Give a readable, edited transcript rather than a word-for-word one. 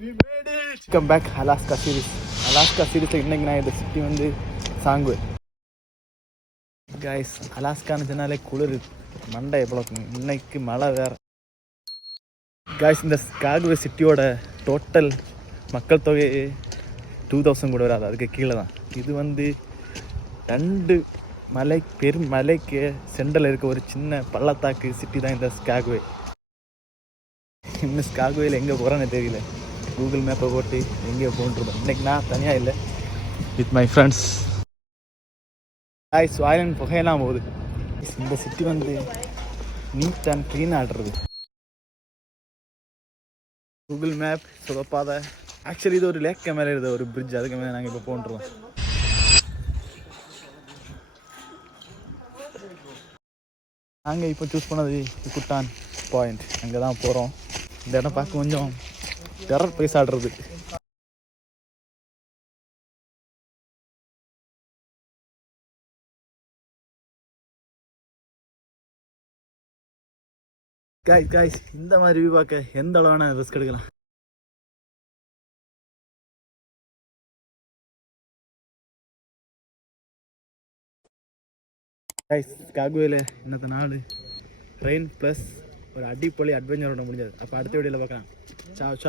Come back Alaska சீரீஸில் இன்னைக்கு நான் இந்த சிட்டி வந்து சாங்கு கைஸ். அலாஸ்கான்னு சொன்னாலே குளிர் மண்டை எவ்வளோ இன்னைக்கு மழை வேறு. கைஸ், இந்த ஸ்காகுவே சிட்டியோட டோட்டல் மக்கள் தொகை 2000 கூட வராது, அதுக்கு கீழே தான். இது வந்து 2 பெரும் மலைக்கு சென்டரில் இருக்க ஒரு சின்ன பள்ளத்தாக்கு சிட்டி தான் இந்த ஸ்காகுவே. இன்னும் ஸ்காகுவேயில் எங்கே போகிறேன்னு தெரியல. கூகுள் மேப்பை போட்டு எங்கேயோ போன்ட்டுருந்தோம். இன்றைக்கி நான் தனியாக இல்லை, வித் மை ஃப்ரெண்ட்ஸ். கைஸ், வாயிலன் புகையெல்லாம் போகுது. இந்த சிட்டி வந்து நீட் அண்ட் க்ளீன் ஆடுறது. கூகுள் மேப் சொதப்பாத. ஆக்சுவலி இது ஒரு லேக் மேலே இருந்த ஒரு பிரிட்ஜ், அதுக்கு மேலே நாங்கள் இப்போ போன்ட்டுருவோம். நாங்கள் இப்போ சூஸ் பண்ணது குட்டான் பாயிண்ட், அங்கே தான் போகிறோம். இந்த இடம் பார்க்க கொஞ்சம் டெரர் பிளேஸ் ஆடுறது. காய்ஸ் இந்த மாதிரி வியூ பார்க்க எந்த அளவான ரிஸ்க் எடுக்கலாம். கைஸ், ஸ்காகுவேல இன்னத்த நாள் ட்ரெயின் ப்ளஸ் ஒரு அடிப்பொலி அட்வென்ச்சரோட முடிஞ்சது. அப்போ அடுத்த வீடியோவில் பார்க்கலாம். சாவ்.